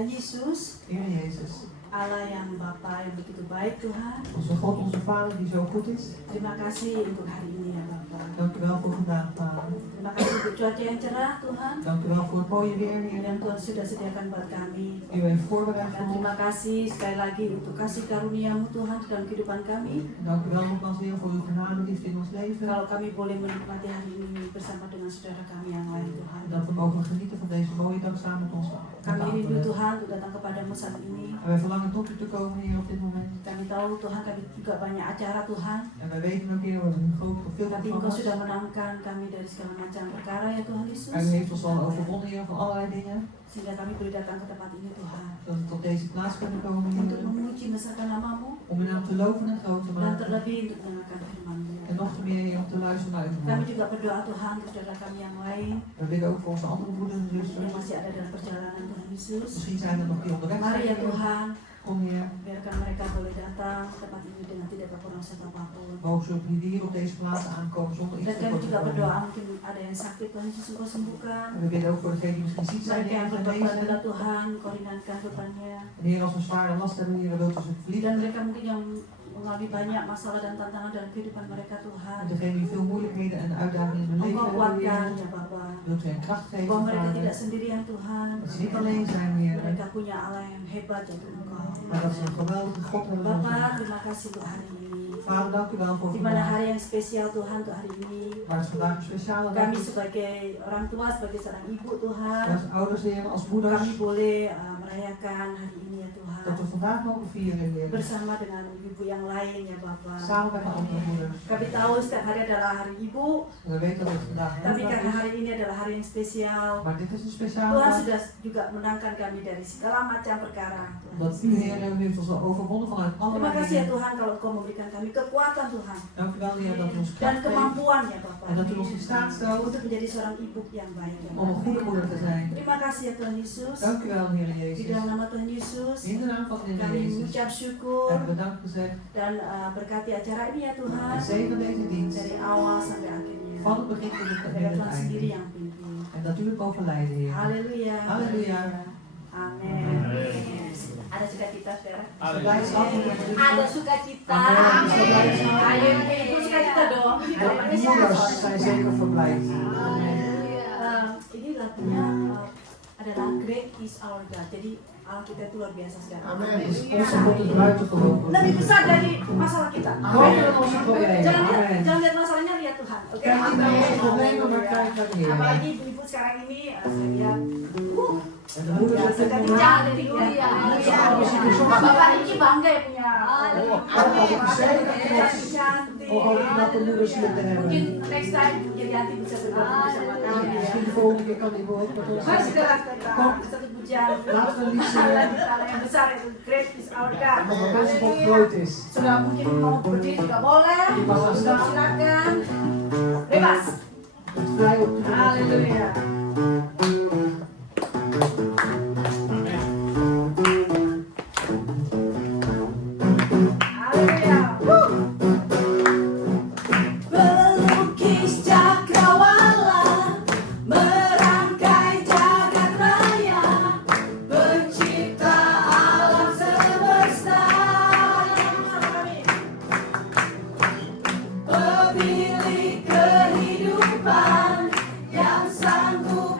Tuhan Yesus, Heer Jezus, Allah yang Bapa yang begitu baik Tuhan. onze God, onze Vader die zo goed is. Terima kasih untuk hari ini ya Bapa. Dank u wel voor vandaag, Vader. Terima kasih untuk cuaca yang cerah Tuhan, Dank u wel voor het mooie weer, Heer, yang Tuhan sudah sediakan buat kami. die u heeft voorbereid Dan voor ons. terima kasih sekali lagi untuk kasih karunia-Mu Tuhan dalam kehidupan kami. Dank u wel nogmaals weer voor uw genade liefde in ons leven. Kalau kami boleh menikmati hari ini bersama dengan saudara kami yang lain Tuhan. En dat we mogen genieten van deze mooie dag samen met onze Kami rindu anderen. Tuhan untuk datang kepadamu saat ini. En wij verlangen tot u te komen, Heer, op dit moment. Kami tahu Tuhan kami juga banyak acara Tuhan. En wij weten ook, Heer, we hebben een groot veel Tapi Engkau programma's. sudah menangkan kami dari segala macam perkara ya Tuhan Yesus. En u heeft ons al overwonnen, Heer, van allerlei dingen. Sehingga kami boleh datang ke tempat ini Tuhan. Dat we tot deze plaats kunnen komen, Untuk Heer. memuji besarkan nama-Mu. Om uw naam te loven en groot te Dan maken. terlebih untuk mendengarkan firman-Mu. En nog te meer, Heer, om te luisteren naar uw Kami woord. juga berdoa Tuhan untuk saudara kami yang lain. We bidden ook voor onze andere broeders en Yang zusters. masih ada dalam perjalanan Tuhan Yesus. Misschien zijn er nog die onderweg Mari ya zijn, Heer. Tuhan. Kom, Heer. Biarkan mereka boleh datang ke tempat ini dengan tidak kekurangan apapun. Mogen ze hier op deze plaats aankomen zonder iets Dan te kami juga korten. berdoa mungkin ada yang sakit Tuhan Yesus Engkau sembuhkan. En we bidden ook voor degenen die misschien ziek zijn, Mereka Heer, yang en berbeban genezen. adalah Tuhan, Kau ringankan bebannya. En Heer, als we zware last hebben, Heer, wilt u ze Dan verlichten. mereka mungkin yang mengalami banyak masalah dan tantangan dalam kehidupan mereka Tuhan. En degenen die veel moeilijkheden en uitdagingen in hun leven Engkau hebben, kuatkan Heer, ya Bapa. wilt u hen kracht geven, Bahwa mereka Vader. tidak sendirian Tuhan. Dat ze niet alleen zijn, Heer, Mereka punya Allah yang hebat yaitu Engkau. maar dat ze een geweldige God hebben. in ons Bapa, leven. terima kasih untuk hari ini. Vader, dank u wel voor Di mana vandaag. hari yang spesial Tuhan untuk hari ini. Maar het is vandaag een speciale dag. Kami sebagai orang tua, sebagai seorang ibu Tuhan, Als ouders, Heer, als moeders, kami boleh merayakan hari ini ya Tuhan. dat we vandaag mogen vieren, Heer. Bersama dengan ibu yang lain ya Bapa. Samen met de andere moeders. Kami tahu setiap hari adalah hari ibu, En we weten dat het vandaag een tapi dag karena is. hari ini adalah hari yang spesial. Maar dit is een speciale Tuhan dag. sudah juga menangkan kami dari segala macam perkara. Dat u, Heer, u heeft ons al overwonnen vanuit Terima allerlei kasih ya dingen. Tuhan kalau Engkau memberikan kami kekuatan Tuhan Dank u wel, Heer, dat u ons dan kracht geeft. kemampuan ya Bapa En dat u ons in staat stelt untuk menjadi seorang ibu yang baik. Ya, om een Bapa. goede moeder te zijn. Terima kasih ya Tuhan Yesus. Dank u wel, Heer Di Jezus. dalam nama Tuhan Yesus, In de naam van de Heer kami Jezus mengucap syukur hebben we dank gezegd. dan berkati acara ini ya Tuhan En zegen deze dienst. dari awal sampai akhirnya. Van het begin tot het Biar Tuhan einde. sendiri yang pimpin. En dat u het mogen leiden, Heer. Haleluya. Haleluya. Amin. Ada sukacita saudara? Blijdschap. Ada sukacita. Amin. Ayo ibu sukacita dong. De moeders zijn zeker verblijd. Ini lagunya adalah Great is Our God. Jadi Allah kita itu luar biasa saudara. Amin. Dus onze God is buitengewoon. Lebih besar dari masalah kita. Groter dan onze problemen. Amen. Jangan lihat masalahnya, lihat Tuhan. Oke. Kijk niet naar onze problemen, maar kijk naar de Heer. Apalagi ibu-ibu sekarang ini saya lihat. En de moeders op dit moment. Bapak Riki bangga ya punya. Papa is zeker trots Cantik. om ook knappe moeders hier te Mungkin hebben. next time Yanti bisa berbagi bersama kami ya. Misschien de volgende keer kan die ook met ons Mas zijn. segera tentang satu pujian. Laten we lied Allah zingen. yang besar itu Great is Our God. Omdat onze God groot is. Sudah mungkin mau berdiri juga boleh. Je mag gaan staan. Silakan. Bebas. Het vrij op te doen. Haleluya. Haleluya. Pelukis cakrawala merangkai jagat raya, pencipta alam semesta, pemilik kehidupan yang sanggup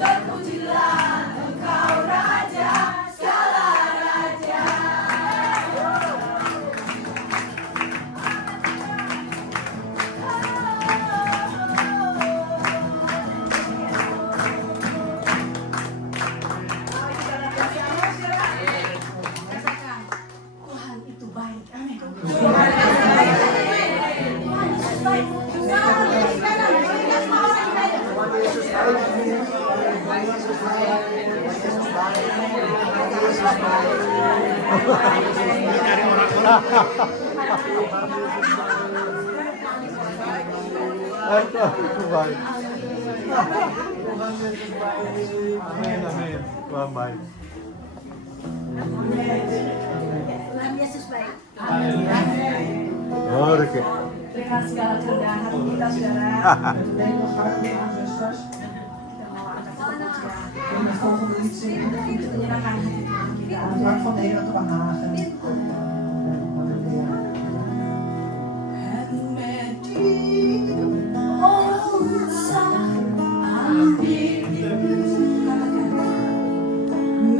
Terpujilah Engkau Raja. Tuhan. Amin, amin. Tuhan baik. Tuhan Yesus baik. Oh, oke. Dengan segala kerendahan hati kita, saudara. Denk nog hard mee aan zusters. En het volgende lied zingen. Menyenangkan hati Tuhan kita. Aan het hart van de Heer te behagen. Halleluja. En met die ontzag aanbid ik u.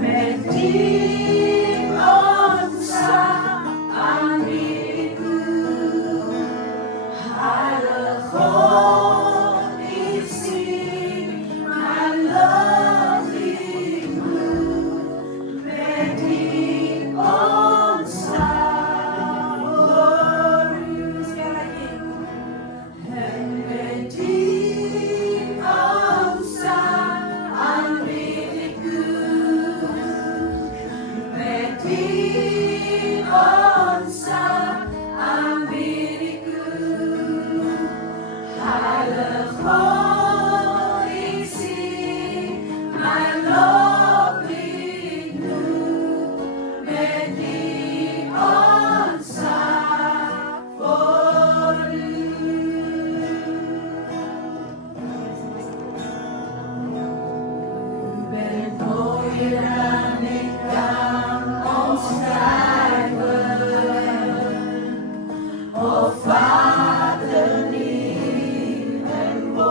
Met die ontzag aanbid ik u. Heilige God, ik zie mijn loving bloed. Met die ontzag voor u. Sekali lagi. En met die ontzag aanbid ik u. Met die ontzag aanbid ik u. Heilige God, ik zie mijn loving bloed. Met die ontzag voor u. U bent mooier dan ik kan omschrijven. O Vader, lief en woord.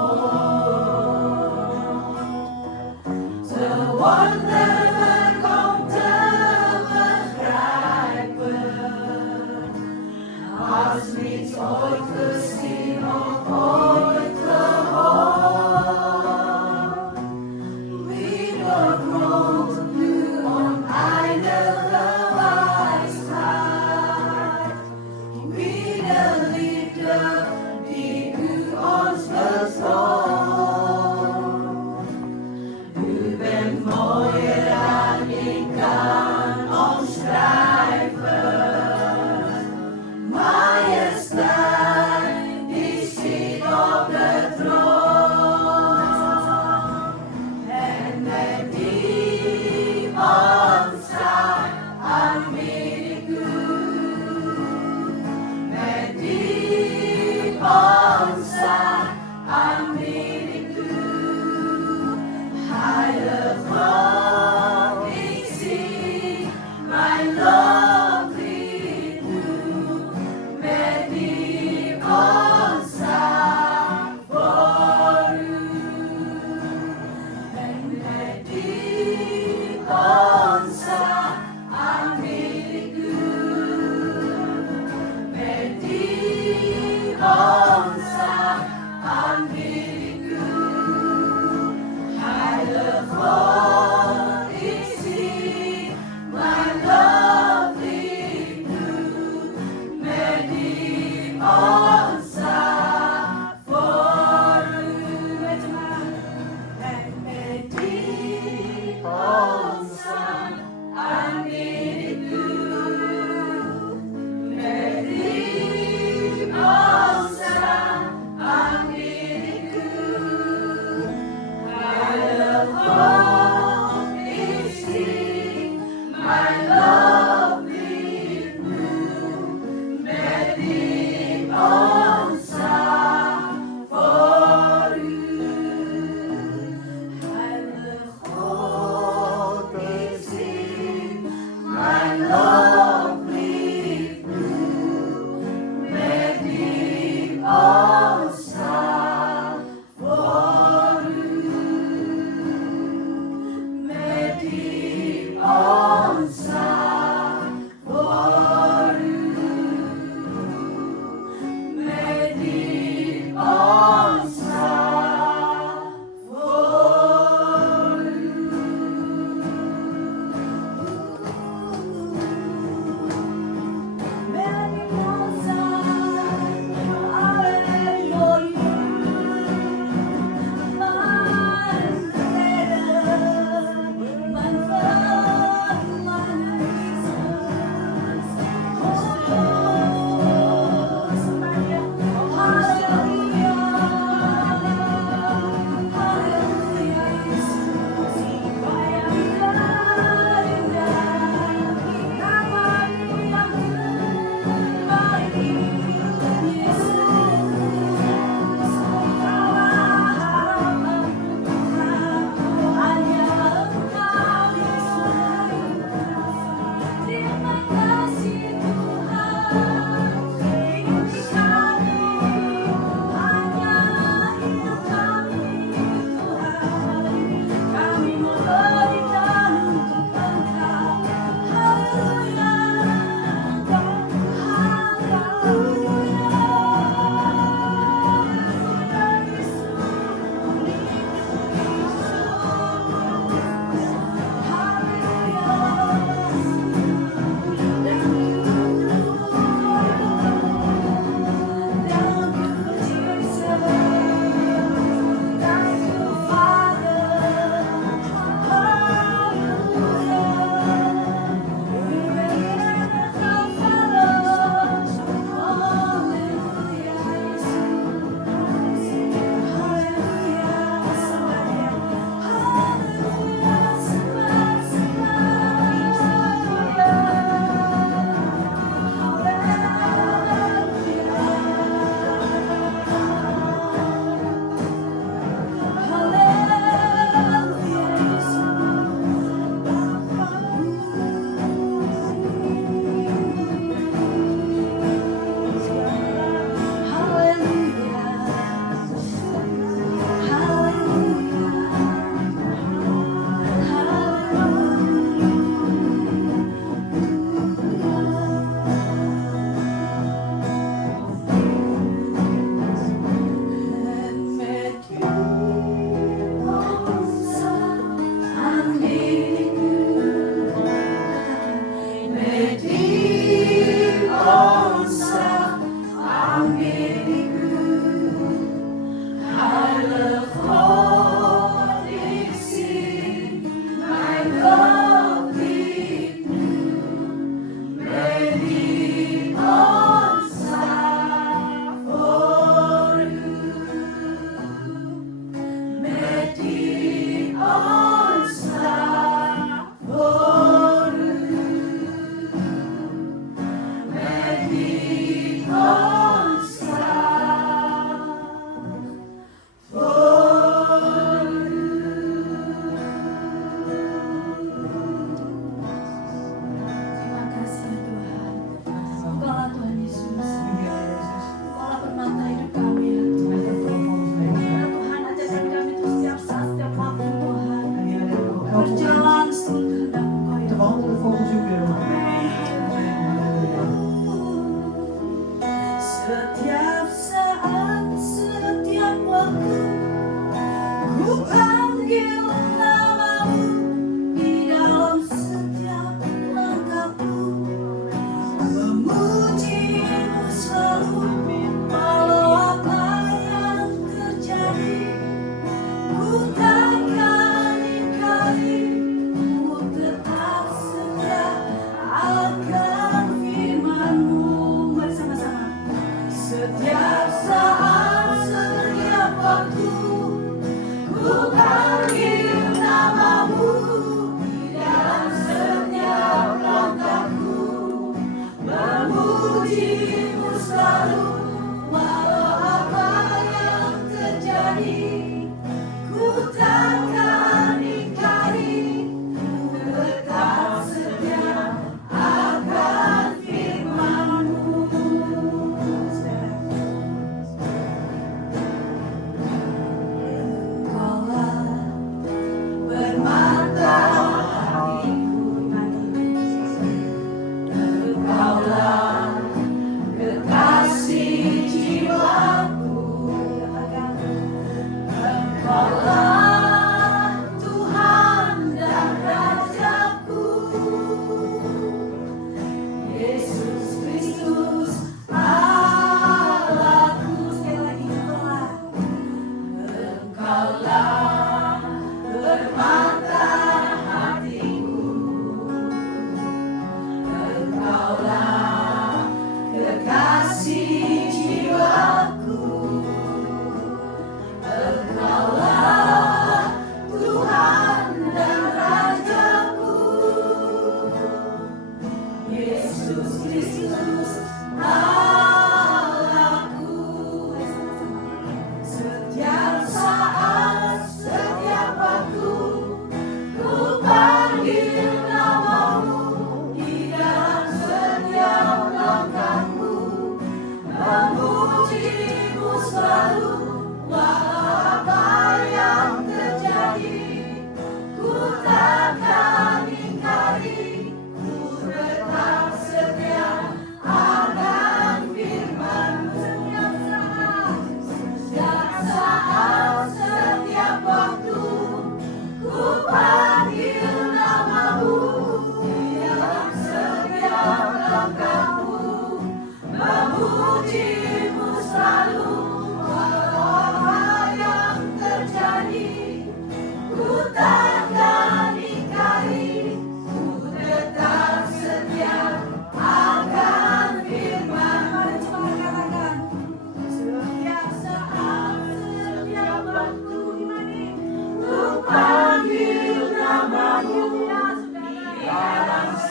Te wonderlijk om te begrijpen. Als niets ooit gezien of ooit gehoord. Wie doorgrond uw oneindige wijsheid. Wie de liefde die u ons bestoot. U bent mooier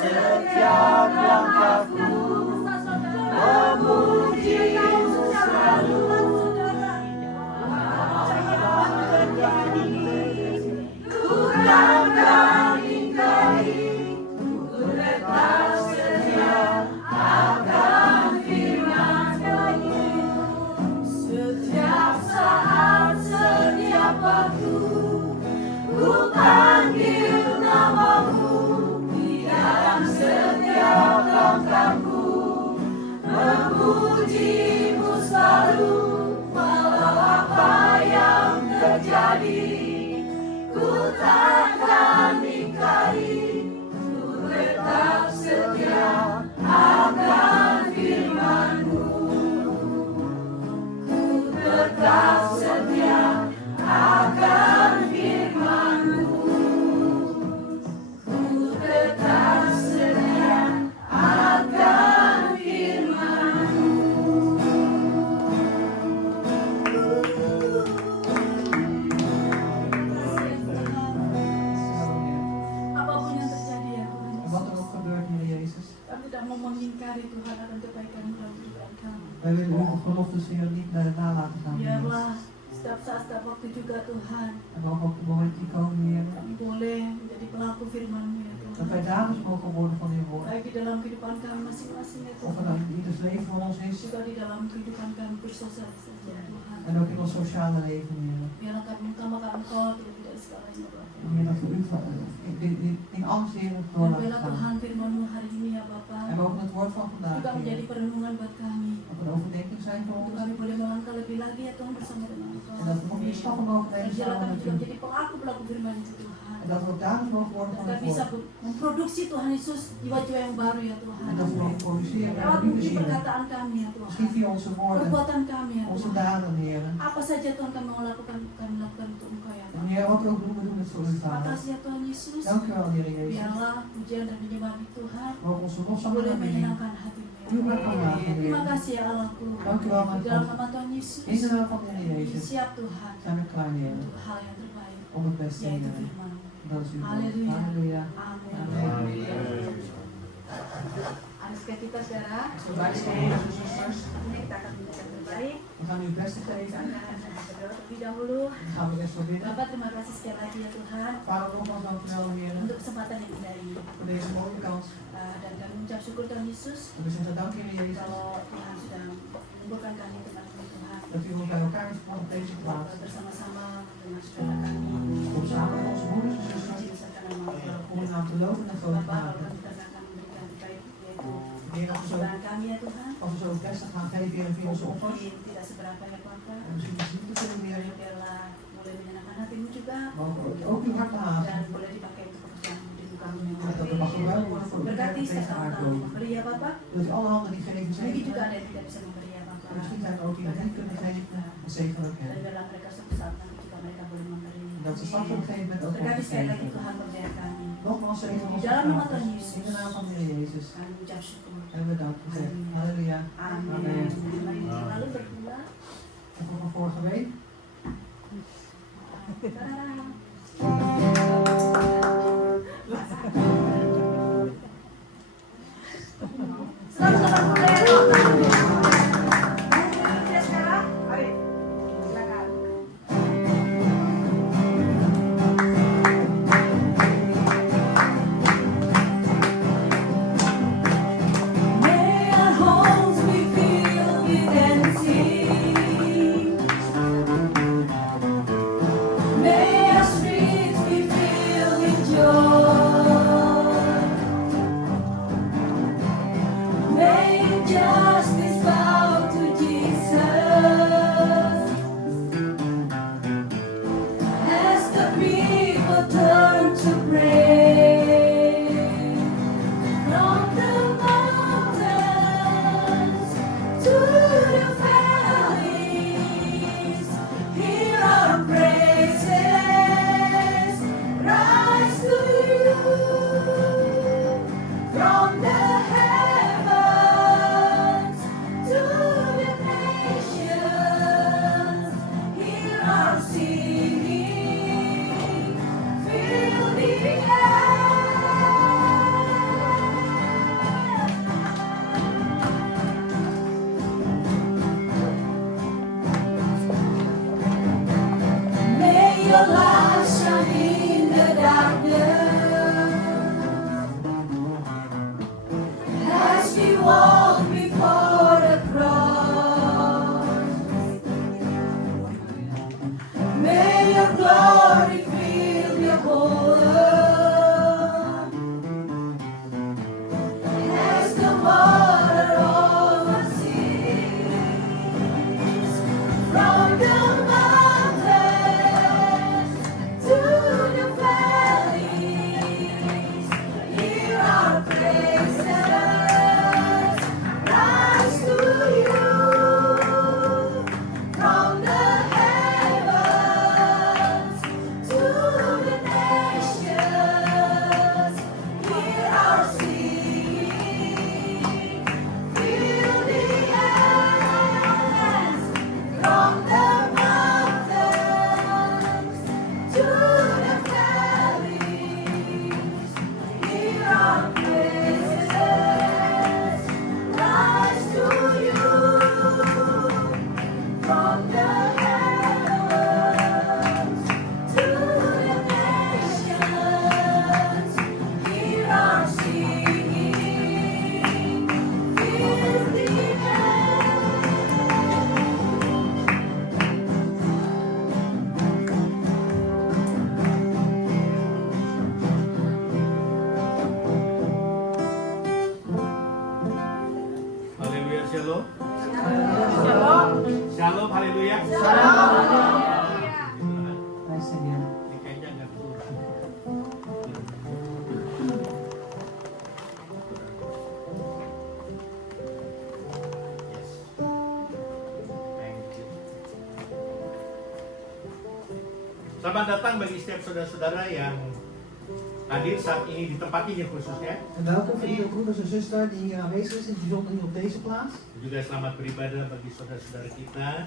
setiap langkahku memujimu selalu. Ku takkan ingkari, ku tetap setia akan firman-Mu. Setiap saat, setiap waktu, ku panggil nama-Mu. Di dalam setiap langkahku, memujimu selalu. Walau apa yang terjadi, ku takkan ingkari, ku tetap setia akan firman-Mu. Ku tetap setia akan firman-Mu. Ku tetap setia akan firman-Mu. Apapun yang terjadi ya Tuhan En wat er ook gebeurt, Heer Jezus. kami tidak mau mengingkari Tuhan akan kebaikan-Mu dalam kehidupan kami. Wij willen uw beloftes, Heer, niet nalaten gaan. Heer. Biarlah setiap saat, setiap waktu juga Tuhan, En ook op het moment die komen, Heer, kami boleh menjadi pelaku firman-Mu ya dat Tuhan. wij dames mogen worden van uw woord. Baik di dalam kehidupan kami masing-masing ya Of Tuhan. het nou in ieders leven van ons is, Juga di dalam kehidupan kami bersosialisasi ya Tuhan. en ook in ons sociale leven, Heer. Biarlah kami mengutamakan Engkau terlebih dari segalanya Bapa. Heer, dat we u in alles, Heer, door Dan laten biarlah gaan. Tuhan firman-Mu hari ini ya Bapa En we ook het woord van vandaag, juga menjadi Heer, perenungan buat kami. dat een overdenking zijn voor Untuk ons. kami boleh melangkah lebih lagi ya Tuhan bersama dengan Engkau. En dat we nog meer stappen mogen Dan nemen biarlah samen kami met juga u. menjadi pelaku-pelaku firman itu Tuhan. En dat we ook dames mogen worden Dan van kami het bisa woord. memproduksi Tuhan Yesus jiwa-jiwa yang baru ya Tuhan. En dat we mogen produceren Lewat en nieuwe mungkin zielen. perkataan kami ya Tuhan. Misschien via onze woorden, Perbuatan kami ya onze Tuhan. daden, Heer. Apa saja Tuhan kami mau lakukan, kami lakukan untuk Engkau ya En Tuhan. Heer, wat we ook doen, we doen het voor u, Vader. Makasih ya Tuhan Yesus. Dank u wel, Heer Jezus. Biarlah pujian dan penyembahan itu Tuhan We ook onze lofzang boleh aanbieden. menyenangkan hatimu. Uw wil kan maken, Terima Heer. kasih ya Allahku. Dank u wel, Di mijn dalam God. nama Tuhan Yesus. In de naam van de Heer Jezus Siap Tuhan zijn we klaar, Heer, untuk hal yang terbaik, om het beste te yaitu doen. firman. Dat is uw woord. Halleluja. Halleluja. Amin. Anuskah kita saudara, Zo wij steken, broers en zusters. ini kita akan mendengar yang terbaik. We gaan u het beste geven. Kita akan berdoa terlebih dahulu. Dan gaan we eerst voor bidden. Bapak terima kasih sekali lagi ya Tuhan Vader, nogmaals dank u wel, Heer, untuk kesempatan yang indah ini. voor deze mooie kans. Dan kami mengucap syukur Tuhan Yesus En we zeggen dank, Heer Jezus, kalau Tuhan sudah mengumpulkan kami teman-teman Tuhan dat u ons bij elkaar heeft gebracht op deze plaats. bersama-sama dengan saudara kami. Om samen met onze broeders en Suci zusters besarkan nama Engkau. om uw naam te loven en groot te Bapak, kalau maken. kami akan memberikan baik yaitu Heer, als we zo, saudara kami ya Tuhan. als we zo het beste gaan geven, Heer, via onze offers. Mungkin tidak seberapa ya Bapak. En misschien iets niet te veel, Heer. Biarlah boleh menyenangkan hatimu juga Mogen we ook uw hart haven. dan boleh dipakai untuk pekerjaan hidup kami. Dat er mag gebruikt worden voor uw Berkati kerk deze setiap orang aardbodem. memberi ya Bapak. Dat u alle handen die geven Mungkin zegenen. juga ada yang tidak bisa memberi ya Bapak. En misschien zijn er ook die nog niet kunnen geven. En zegen ook Dan hen. biarlah mereka suatu saat nanti juga mereka boleh memberi. En dat ze straks op een gegeven moment ook Berkati mogen sekali lagi geven. Tuhan berjaya kami. Nogmaals zegen Di onze dalam nama Tuhan vaders. Yesus. In de naam van de Heer Jezus. Kami mengucap syukur. En we danken u. Halleluja. Amin. Amin. Mari lalu berdua. En van vorige week. Tadaa. Selamat datang sekarang. Ayo, silakan. May our homes be filled with dancing. May our streets be filled Shalom. Shalom. Shalom, haleluya. Praise the Lord. Ini kayaknya nggak kurang. Yes. Thank you. Selamat datang bagi setiap saudara-saudara yang hadir saat ini di tempat ini khususnya. En welkom voor iedere broeders en zuster die hier aanwezig is, in het bijzonder hier op deze plaats. Juga selamat beribadah bagi saudara-saudara kita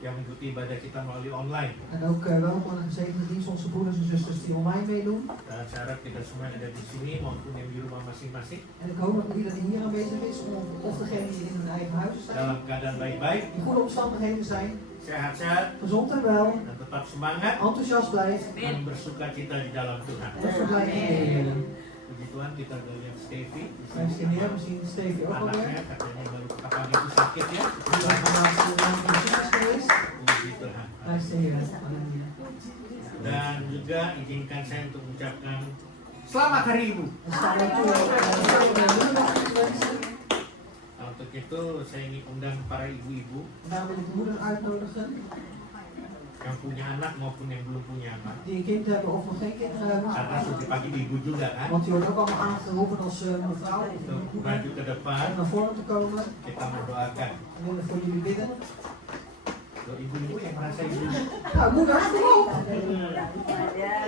yang mengikuti ibadah kita melalui online. En ook welkom en gezegende dienst onze broeders en zusters die online meedoen. Dan saya harap kita semua yang ada di sini maupun yang di rumah masing-masing En ik hoop dat iedereen die hier aanwezig is, of degenen die in hun eigen huizen zijn, dalam keadaan baik-baik, in goede omstandigheden zijn, sehat-sehat, gezond en wel, dan tetap semangat enthousiast blijft dan bersuka cita di dalam Tuhan. en verblijft in de Heer. Puji Tuhan, kita udah lihat Stevie. Praise the Lord. We zien Stevie ook alweer. Anaknya katanya baru kapan itu sakit ya. Die was vandaag in de ziekenhuis geweest. Puji Tuhan. Praise the Lord. Halleluja. Dan juga izinkan saya untuk mengucapkan selamat Hari Ibu. En staan wij toe moeder nog te wensen. Nah, untuk itu saya ingin undang para ibu-ibu En daar wil ik de moeders uitnodigen yang punya anak maupun yang belum punya anak. die een kind hebben of nog geen kinderen hebben. Karena sudah dipanggil ibu juga kan. Want die wordt ook allemaal aangeroepen als mevrouw of Untuk moeder maju ke om depan, naar voren te komen. kita mendoakan. We willen voor jullie bidden. Untuk ibu-ibu yang merasa ibu. Nou, moeders, kom op!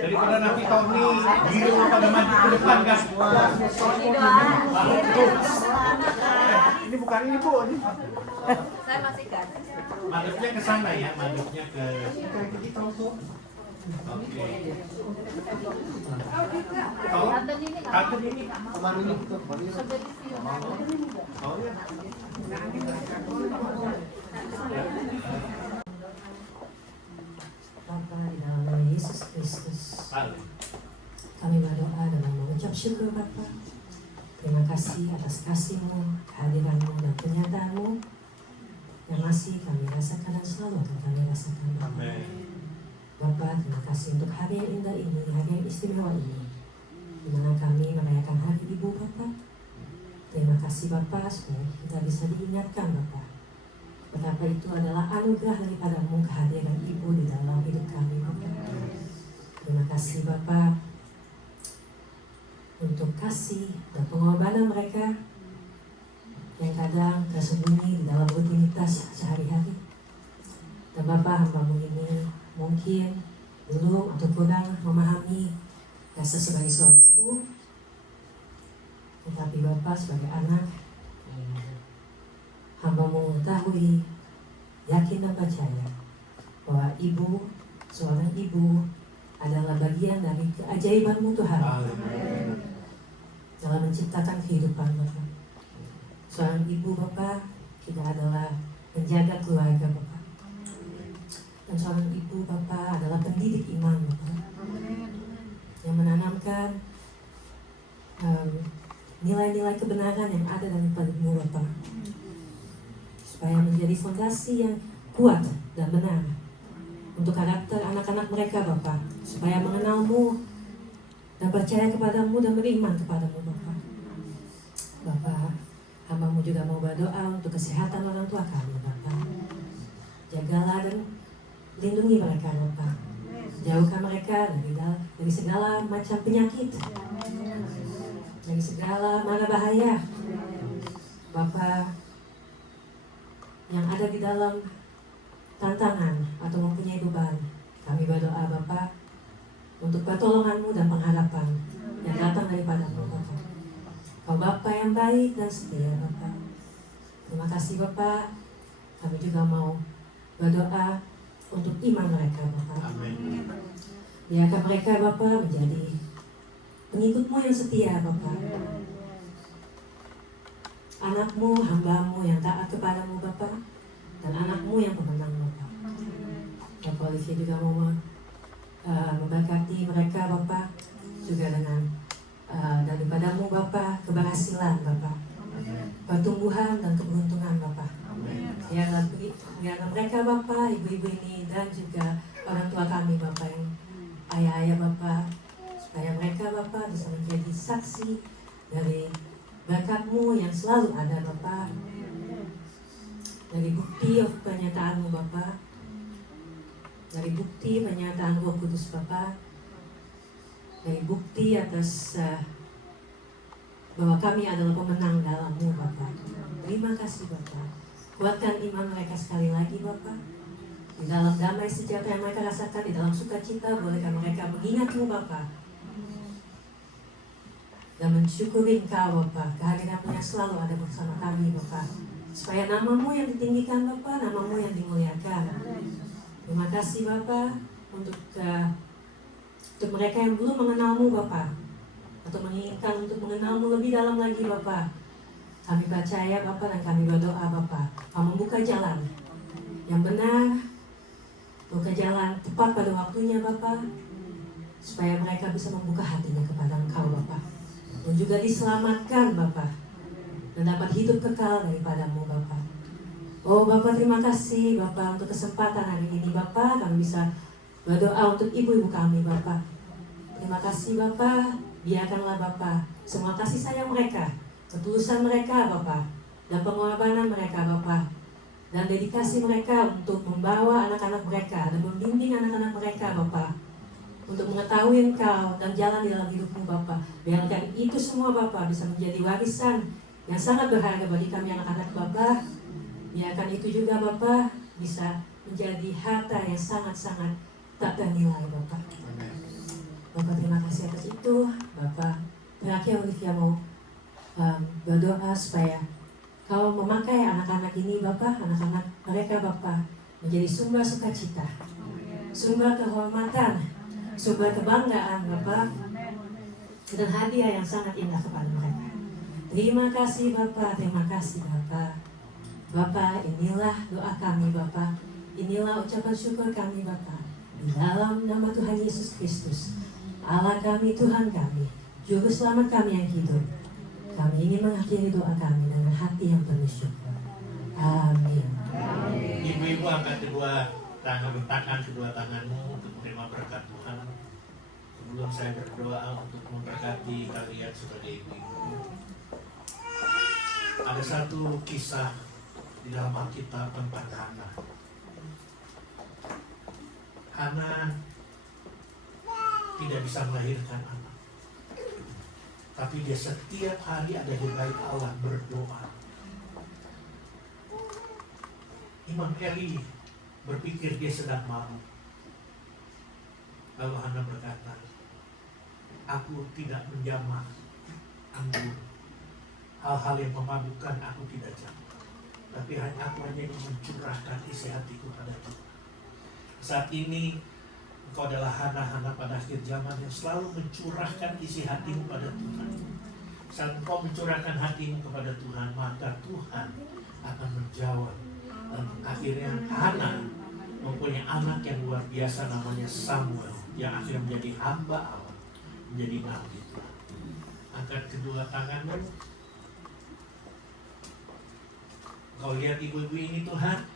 Daripada nanti Tommy di rumah pada maju ke depan kan. Ini bukan ini bu, ini. Saya masih kan. Madepnya ke sana ya, madepnya ke. Kijk die kant op. Oke. Oh, kartun ini. Maar nu niet op. Oh ya. Bapa di dalam nama Yesus Kristus, Halo. kami berdoa dalam mengucap syukur Bapa. Terima kasih atas kasih-Mu, kehadiran-Mu dan penyertaan-Mu yang masih kami rasakan dan selalu akan kami rasakan Bapa. Amin. Bapa, terima kasih untuk hari yang indah ini, hari yang istimewa ini, di mana kami merayakan Hari Ibu Bapa. Terima kasih Bapa supaya kita bisa diingatkan Bapa, betapa itu adalah anugerah daripada-Mu kehadiran Ibu di dalam hidup kami Bapa. Terima kasih Bapa untuk kasih dan pengorbanan mereka yang kadang tersembunyi di dalam rutinitas sehari-hari. Dan Bapa, hamba-Mu ini mungkin belum atau kurang memahami rasa sebagai seorang ibu, tetapi Bapa sebagai anak, hamba-Mu mengetahui, yakin dan percaya bahwa ibu, seorang ibu adalah bagian dari keajaiban-Mu Tuhan dalam menciptakan kehidupan Bapa. Seorang ibu Bapa, kita adalah menjaga keluarga Bapa. Dan seorang ibu Bapa adalah pendidik iman Bapa, yang menanamkan nilai-nilai kebenaran yang ada dalam padamu Bapa, supaya menjadi fondasi yang kuat dan benar untuk karakter anak-anak mereka Bapa, supaya mengenal-Mu dan percaya kepadamu dan beriman kepadamu Bapa. Bapa, hamba-Mu juga mau berdoa untuk kesehatan orang tua kami Bapa. Jagalah dan lindungi mereka Bapa. Jauhkan mereka dari segala macam penyakit, dari segala mara bahaya Bapa yang ada di dalam tantangan atau mempunyai beban. Kami berdoa Bapa untuk pertolongan-Mu dan pengharapan yang datang daripada-Mu Bapa. Kau Bapa yang baik dan setia Bapa. Terima kasih Bapa. Kami juga mau berdoa untuk iman mereka Bapa. Amin. Biarkan mereka Bapa menjadi pengikut-Mu yang setia Bapa. Anak-Mu, hamba-Mu yang taat kepadamu Bapa, dan anak-Mu yang pemenang Bapa. Bapak Olivia juga mau memberkati mereka Bapa, juga dengan daripada-Mu Bapa, keberhasilan Bapa, pertumbuhan dan keberuntungan Bapa. Biarlah mereka Bapa, ibu-ibu ini dan juga orang tua kami Bapa, yang ayah-ayah Bapa, supaya mereka Bapa bisa menjadi saksi dari berkat-Mu yang selalu ada Bapa, dari bukti pernyataan-Mu Bapa, dari bukti pernyataan Roh Kudus Bapa, dari bukti atas bahwa kami adalah pemenang dalam-Mu Bapa. Terima kasih Bapa. Kuatkan iman mereka sekali lagi Bapa. Di dalam damai sejahtera yang mereka rasakan, di dalam sukacita, bolehkah mereka mengingat-Mu Bapa dan mensyukuri Engkau Bapa, kehadiran-Mu yang selalu ada bersama kami Bapa, supaya nama-Mu yang ditinggikan Bapa, nama-Mu yang dimuliakan. Terima kasih Bapa untuk mereka yang belum mengenal-Mu Bapa, atau menginginkan untuk mengenal-Mu lebih dalam lagi Bapa. Kami percaya Bapa dan kami berdoa Bapa, Kau membuka jalan yang benar, buka jalan tepat pada waktunya Bapa, supaya mereka bisa membuka hatinya kepada Engkau Bapa, dan juga diselamatkan Bapa, dan dapat hidup kekal daripada-Mu Bapa. Oh Bapa, terima kasih Bapa untuk kesempatan hari ini Bapa, kami bisa berdoa untuk ibu-ibu kami Bapa. Terima kasih Bapa, biarkanlah Bapa semua kasih sayang mereka, ketulusan mereka Bapa, dan pengorbanan mereka Bapa, dan dedikasi mereka untuk membawa anak-anak mereka dan membimbing anak-anak mereka Bapa, untuk mengetahui Engkau dan jalan di dalam hidup-Mu Bapa. Biarkan itu semua Bapa bisa menjadi warisan yang sangat berharga bagi kami anak-anak Bapa. Biarkan itu juga Bapa bisa menjadi harta yang sangat-sangat tak ternilai Bapa. Bapa, terima kasih atas itu Bapa. Terakhir Olivia mau berdoa supaya Kau memakai anak-anak ini Bapa, anak-anak mereka Bapa, menjadi sumber sukacita, sumber kehormatan, sumber kebanggaan Bapa, dan hadiah yang sangat indah kepada mereka. Terima kasih Bapa, terima kasih Bapa. Bapa, inilah doa kami Bapa, inilah ucapan syukur kami Bapa, di dalam nama Tuhan Yesus Kristus, Allah kami, Tuhan kami, Juru Selamat kami yang hidup. Kami ingin mengakhiri doa kami dengan hati yang penuh syukur. Amin. Ibu-ibu angkat kedua tangan, letakkan kedua tanganmu untuk menerima berkat Tuhan. Sebelum saya berdoa untuk memberkati kalian sebagai ibu-ibu, ada satu kisah di dalam Alkitab tentang Hana. Hana tidak bisa melahirkan anak, tapi dia setiap hari ada di bait Allah berdoa. Imam Eli berpikir dia sedang malu. Lalu Hana berkata, aku tidak menjamah anggur. Hal-hal yang memabukkan aku tidak jamah. Tapi aku hanya ingin mencurahkan isi hatiku pada Tuhan. Saat ini Engkau adalah Hana-Hana pada akhir zaman yang selalu mencurahkan isi hatimu pada Tuhan. Saat engkau mencurahkan hatimu kepada Tuhan, maka Tuhan akan menjawab. Dan akhirnya Hana mempunyai anak yang luar biasa namanya Samuel, yang akhirnya menjadi hamba Allah, menjadi nabi Tuhan. Angkat kedua tanganmu. Kau lihat ibu-ibu ini Tuhan,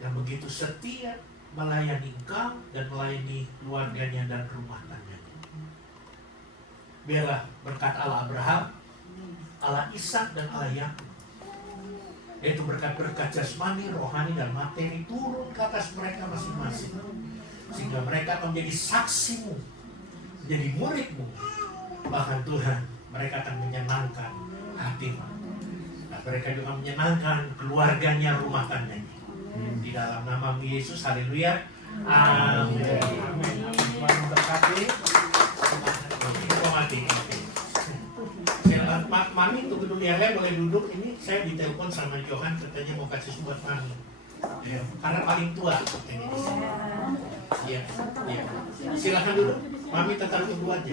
yang begitu setia melayani Engkau dan melayani keluarganya dan rumah tangganya. Biarlah berkat Allah Abraham, Allah Ishak dan Allah Yakub, yaitu berkat-berkat jasmani, rohani dan materi turun ke atas mereka masing-masing, sehingga mereka akan menjadi saksimu, menjadi muridmu. Bahkan Tuhan, mereka akan menyenangkan hatimu, dan mereka juga menyenangkan keluarganya, rumah tangganya. Di dalam nama Yesus, haleluya. Amin. Amin. Tuhan memberkati. Silakan Mami tunggu dulu ya, boleh duduk. Ini saya ditelepon sama Johan, katanya mau kasih buat Mami. Ya, karena paling tua katanya. Iya, iya. Silakan duduk. Mami tetap tunggu aja.